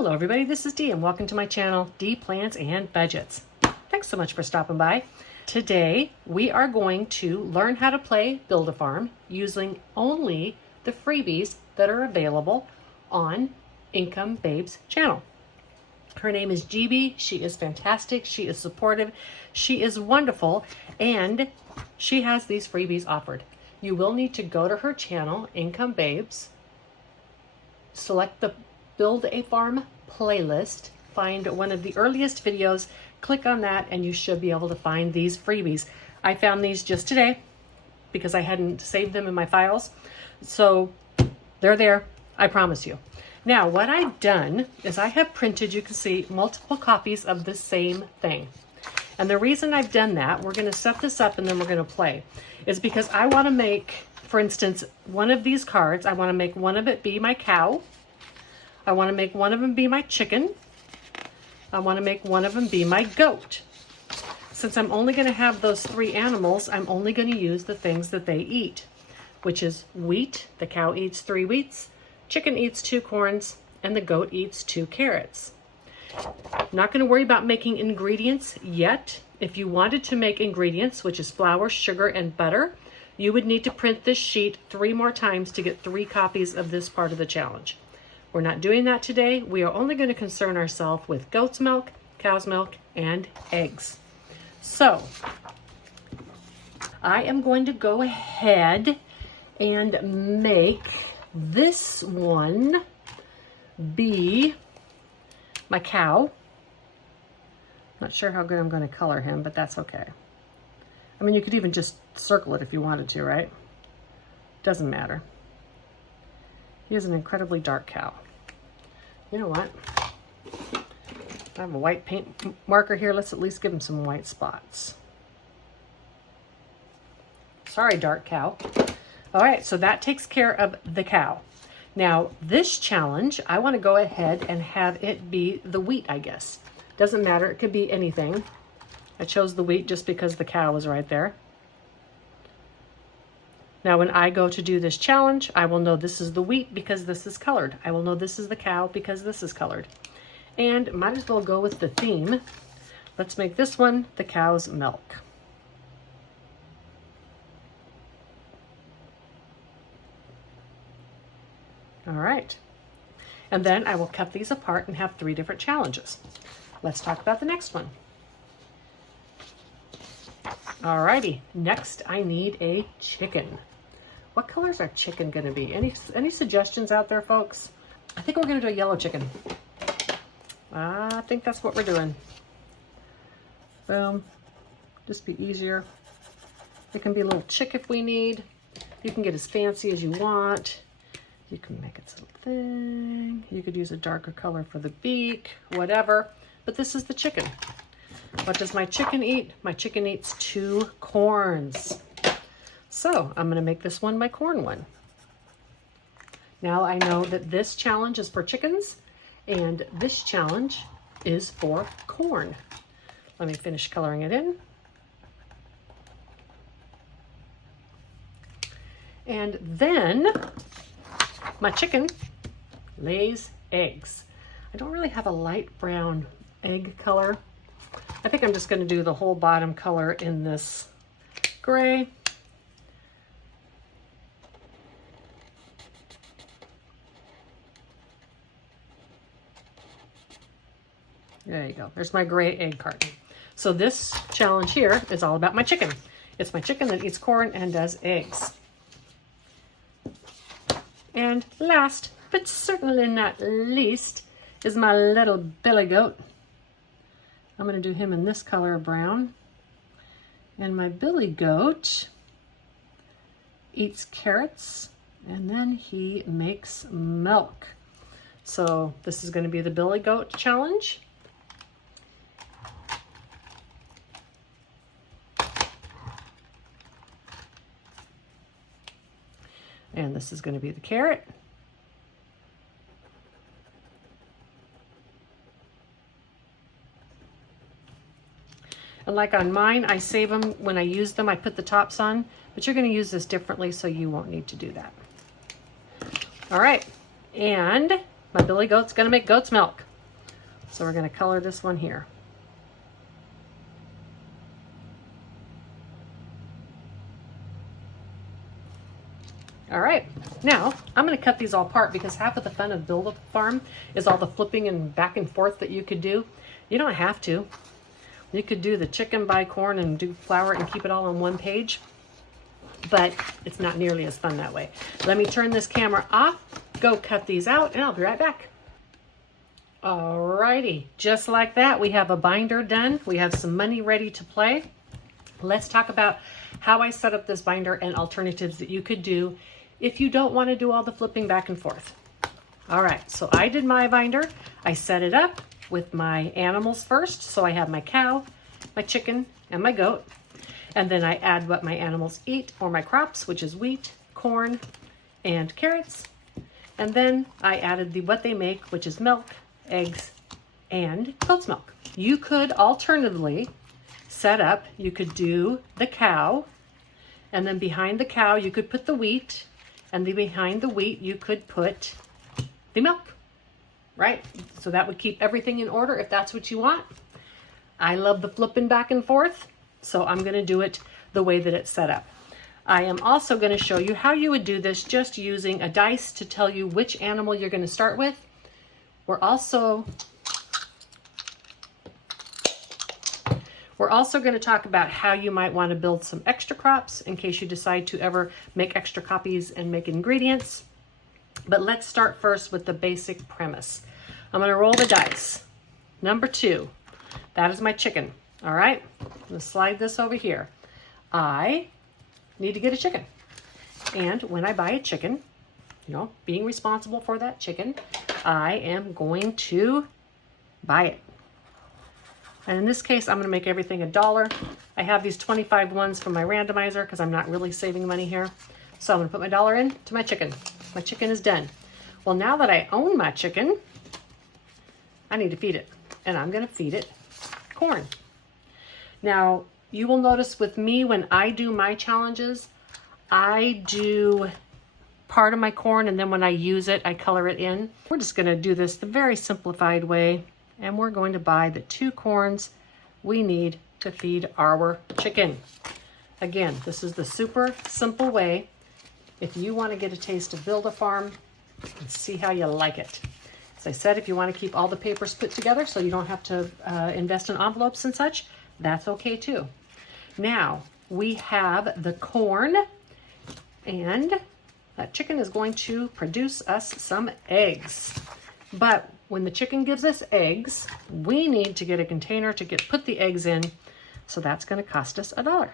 Hello everybody, this is Dee and welcome to my channel, Dee Plans and Budgets. Thanks so much for stopping by. Today we are going to learn how to play Build-A-Farm using only the freebies that are available on Income Babe's channel. Her name is GB. She is fantastic. She is supportive. She is wonderful. And she has these freebies offered. You will need to go to her channel, Income Babes, select the Build-A-Farm playlist, find one of the earliest videos, click on that, and you should be able to find these freebies. I found these just today because I hadn't saved them in my files. So they're there, I promise you. Now, what I've done is I have printed, you can see, multiple copies of the same thing. And the reason I've done that, we're going to set this up and then we're going to play, is because I want to make, for instance, one of these cards, I want to make one of it be my cow. I want to make one of them be my chicken. I want to make one of them be my goat. Since I'm only going to have those three animals, I'm only going to use the things that they eat, which is wheat. The cow eats 3 wheats. Chicken eats 2 corns, and the goat eats 2 carrots. Not going to worry about making ingredients yet. If you wanted to make ingredients, which is flour, sugar, and butter, you would need to print this sheet 3 more times to get 3 copies of this part of the challenge. We're not doing that today. We are only going to concern ourselves with goat's milk, cow's milk, and eggs. So I am going to go ahead and make this one be my cow. Not sure how good I'm going to color him, but that's okay. I mean, you could even just circle it if you wanted to, right? Doesn't matter. He is an incredibly dark cow. You know what? I have a white paint marker here. Let's at least give him some white spots. Sorry, dark cow. All right, so that takes care of the cow. Now, this challenge, I want to go ahead and have it be the wheat, I guess. Doesn't matter. It could be anything. I chose the wheat just because the cow was right there. Now, when I go to do this challenge, I will know this is the wheat because this is colored. I will know this is the cow because this is colored. And might as well go with the theme. Let's make this one the cow's milk. All right. And then I will cut these apart and have 3 different challenges. Let's talk about the next one. All righty. Next, I need a chicken. What color is our chicken going to be? Any suggestions out there, folks? I think we're going to do a yellow chicken. I think that's what we're doing. Boom. Just be easier. It can be a little chick if we need. You can get as fancy as you want. You can make it something. You could use a darker color for the beak, whatever. But this is the chicken. What does my chicken eat? My chicken eats 2 corns. So I'm going to make this one my corn one. Now I know that this challenge is for chickens and this challenge is for corn. Let me finish coloring it in. And then my chicken lays eggs. I don't really have a light brown egg color. I think I'm just going to do the whole bottom color in this gray. There you go. There's my gray egg carton. So this challenge here is all about my chicken. It's my chicken that eats corn and does eggs. And last, but certainly not least, is my little billy goat. I'm going to do him in this color of brown. And my billy goat eats carrots and then he makes milk. So this is going to be the billy goat challenge. And this is going to be the carrot. And like on mine, I save them when I use them. I put the tops on, but you're going to use this differently, so you won't need to do that. All right, and my billy goat's going to make goat's milk. So we're going to color this one here. All right, now I'm going to cut these all apart because half of the fun of Build-A-Farm is all the flipping and back and forth that you could do. You don't have to. You could do the chicken, buy corn, and do flour and keep it all on one page, but it's not nearly as fun that way. Let me turn this camera off, go cut these out, and I'll be right back. Alrighty, just like that, we have a binder done. We have some money ready to play. Let's talk about how I set up this binder and alternatives that you could do if you don't want to do all the flipping back and forth. All right, so I did my binder. I set it up with my animals first. So I have my cow, my chicken, and my goat. And then I add what my animals eat, or my crops, which is wheat, corn, and carrots. And then I added what they make, which is milk, eggs, and goat's milk. You could alternatively set up, you could do the cow, and then behind the cow you could put the wheat, and then behind the wheat you could put the milk, right? So that would keep everything in order if that's what you want. I love the flipping back and forth, so I'm going to do it the way that it's set up. I am also going to show you how you would do this just using a dice to tell you which animal you're going to start with. We're also going to talk about how you might want to build some extra crops in case you decide to ever make extra copies and make ingredients. But let's start first with the basic premise. I'm going to roll the dice. Number 2, that is my chicken. All right, I'm going to slide this over here. I need to get a chicken. And when I buy a chicken, you know, being responsible for that chicken, I am going to buy it. And in this case, I'm going to make everything $1. I have these 25 ones from my randomizer because I'm not really saving money here. So I'm going to put my $1 in to my chicken. My chicken is done. Well, now that I own my chicken, I need to feed it. And I'm going to feed it corn. Now, you will notice with me when I do my challenges, I do part of my corn, and then when I use it, I color it in. We're just going to do this the very simplified way. And we're going to buy the 2 corns we need to feed our chicken. Again, this is the super simple way if you want to get a taste of Build-A-Farm and see how you like it. As I said, if you want to keep all the papers put together so you don't have to invest in envelopes and such, that's okay too. Now, we have the corn, and that chicken is going to produce us some eggs. But when the chicken gives us eggs, we need to get a container to put the eggs in. So that's going to cost us $1.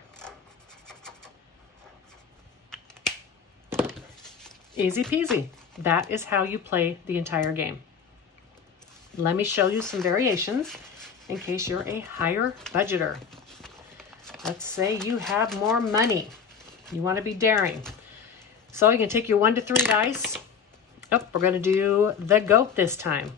Easy peasy. That is how you play the entire game. Let me show you some variations in case you're a higher budgeter. Let's say you have more money. You want to be daring. So you can take your 1 to 3 dice. Oh, we're going to do the goat this time.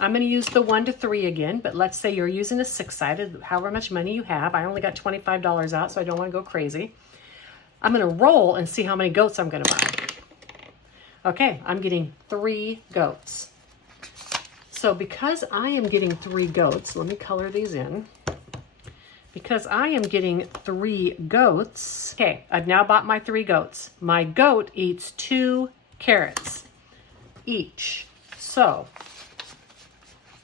I'm going to use the 1 to 3 again, but let's say you're using a 6-sided, however much money you have. I only got $25 out, so I don't want to go crazy. I'm going to roll and see how many goats I'm going to buy. Okay, I'm getting 3 goats. So because I am getting 3 goats, let me color these in. Because I am getting 3 goats, okay, I've now bought my 3 goats. My goat eats 2 carrots each. So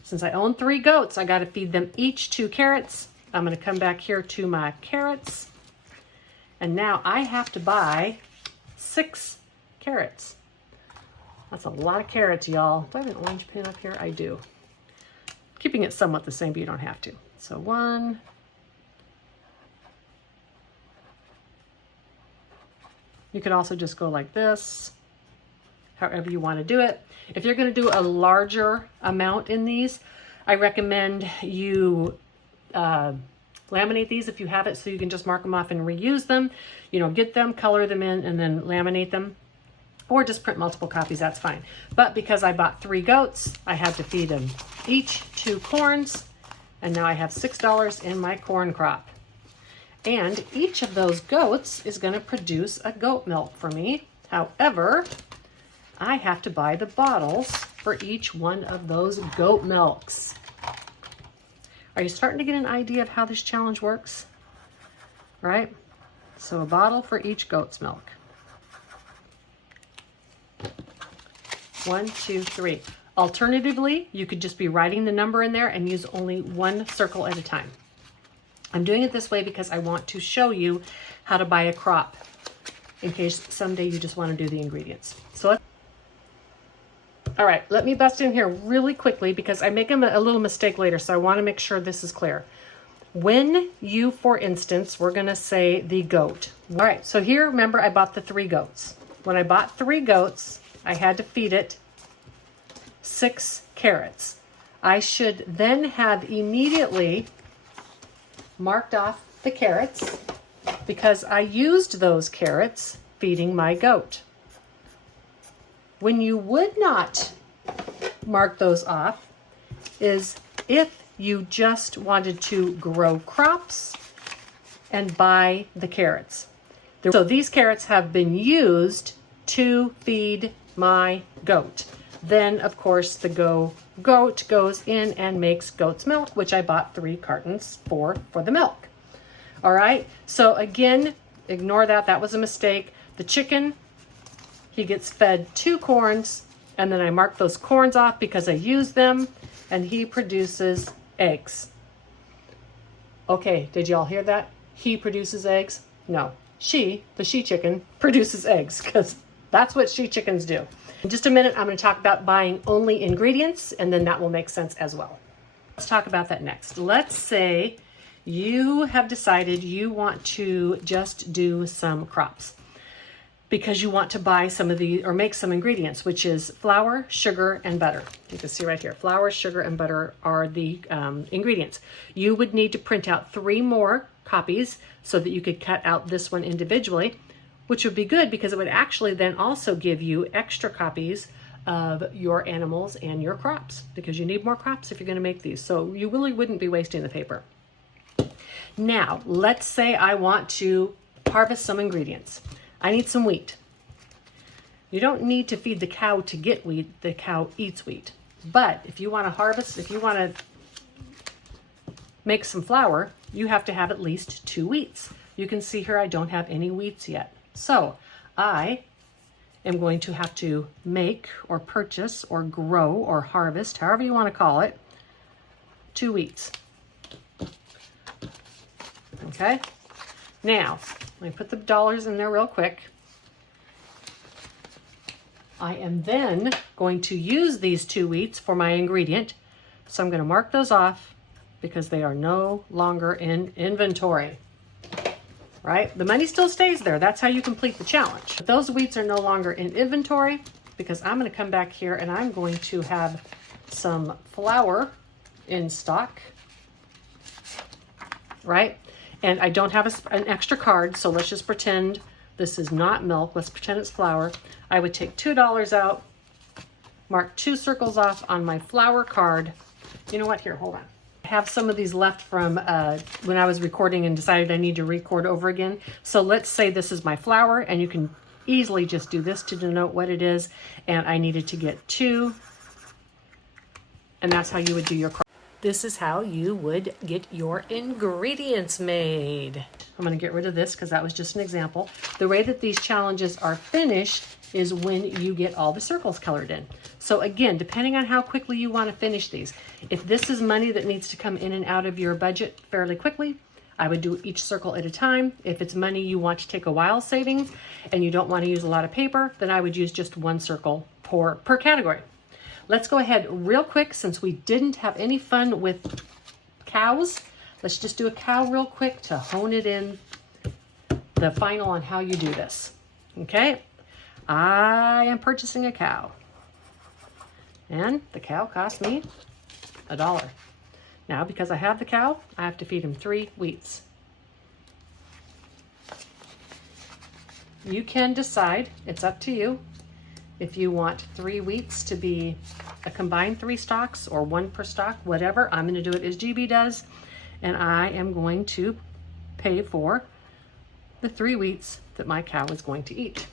since I own 3 goats, I got to feed them each 2 carrots. I'm going to come back here to my carrots. And now I have to buy 6 carrots. That's a lot of carrots, y'all. Do I have an orange pin up here? I do. Keeping it somewhat the same, but you don't have to. So 1. You could also just go like this, however you want to do it. If you're going to do a larger amount in these, I recommend you laminate these if you have it, so you can just mark them off and reuse them. You know, get them, color them in, and then laminate them. Or just print multiple copies, that's fine. But because I bought 3 goats, I had to feed them each 2 corns, and now I have $6 in my corn crop. And each of those goats is going to produce a goat milk for me. However, I have to buy the bottles for each one of those goat milks. Are you starting to get an idea of how this challenge works? Right? So a bottle for each goat's milk. 1, 2, 3. Alternatively, you could just be writing the number in there and use only one circle at a time. I'm doing it this way because I want to show you how to buy a crop in case someday you just want to do the ingredients. So all right, let me bust in here really quickly because I make a little mistake later, so I want to make sure this is clear. When you, for instance, we're going to say the goat. All right, so here, remember, I bought the 3 goats. When I bought 3 goats, I had to feed it 6 carrots. I should then have immediately marked off the carrots because I used those carrots feeding my goat. When you would not mark those off is if you just wanted to grow crops and buy the carrots. So these carrots have been used to feed my goat. Then, of course, the goat goes in and makes goat's milk, which I bought 3 cartons for the milk. All right, so again, ignore that. That was a mistake. The chicken, he gets fed 2 corns, and then I mark those corns off because I used them, and he produces eggs. Okay, did y'all hear that? He produces eggs? No, the she chicken, produces eggs because that's what she chickens do. In just a minute, I'm going to talk about buying only ingredients, and then that will make sense as well. Let's talk about that next. Let's say you have decided you want to just do some crops because you want to buy some of the, or make some ingredients, which is flour, sugar, and butter. You can see right here, flour, sugar, and butter are the ingredients. You would need to print out 3 more copies so that you could cut out this one individually, which would be good because it would actually then also give you extra copies of your animals and your crops because you need more crops if you're going to make these. So you really wouldn't be wasting the paper. Now, let's say I want to harvest some ingredients. I need some wheat. You don't need to feed the cow to get wheat. The cow eats wheat. But if you want to harvest, if you want to make some flour, you have to have at least 2 wheats. You can see here I don't have any wheats yet. So I am going to have to make or purchase or grow or harvest, however you want to call it, 2 wheats. Okay, now let me put the dollars in there real quick. I am then going to use these 2 wheats for my ingredient. So I'm going to mark those off because they are no longer in inventory. Right? The money still stays there. That's how you complete the challenge. But those wheats are no longer in inventory because I'm going to come back here and I'm going to have some flour in stock. Right? And I don't have an extra card, so let's just pretend this is not milk. Let's pretend it's flour. I would take $2 out, mark 2 circles off on my flour card. You know what? Here, hold on. I have some of these left from when I was recording and decided I need to record over again. So let's say this is my flour, and you can easily just do this to denote what it is. And I needed to get 2, and that's how you would do your crop. This is how you would get your ingredients made. I'm going to get rid of this because that was just an example. The way that these challenges are finished is when you get all the circles colored in. So again, depending on how quickly you want to finish these, if this is money that needs to come in and out of your budget fairly quickly, I would do each circle at a time. If it's money you want to take a while saving and you don't want to use a lot of paper, then I would use just 1 circle per category. Let's go ahead real quick, since we didn't have any fun with cows. Let's just do a cow real quick to hone it in the final on how you do this. Okay, I am purchasing a cow. And the cow cost me $1. Now, because I have the cow, I have to feed him 3 wheats. You can decide, it's up to you, if you want 3 wheats to be a combined 3 stalks or 1 per stalk, whatever. I'm going to do it as GB does, and I am going to pay for the 3 wheats that my cow is going to eat.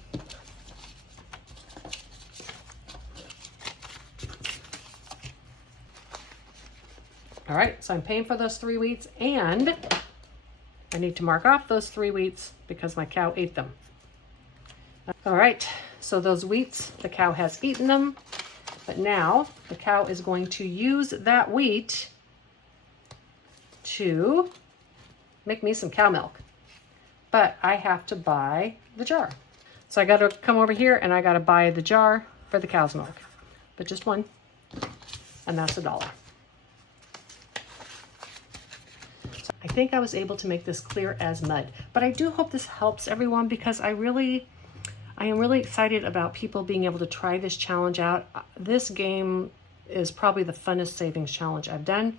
All right, so I'm paying for those 3 wheats, and I need to mark off those 3 wheats because my cow ate them. All right, so those wheats, the cow has eaten them, but now the cow is going to use that wheat to make me some cow milk. But I have to buy the jar. So I got to come over here and I got to buy the jar for the cow's milk, but just one, and that's $1. So I think I was able to make this clear as mud, but I do hope this helps everyone, because I am really excited about people being able to try this challenge out. This game is probably the funnest savings challenge I've done,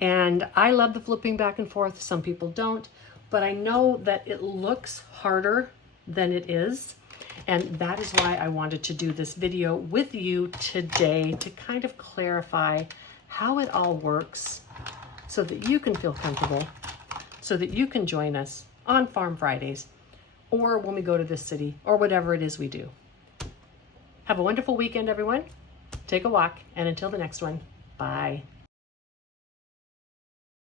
and I love the flipping back and forth. Some people don't, but I know that it looks harder than it is. And that is why I wanted to do this video with you today, to kind of clarify how it all works so that you can feel comfortable, so that you can join us on Farm Fridays, or when we go to this city, or whatever it is we do. Have a wonderful weekend, everyone. Take a walk, and until the next one, bye.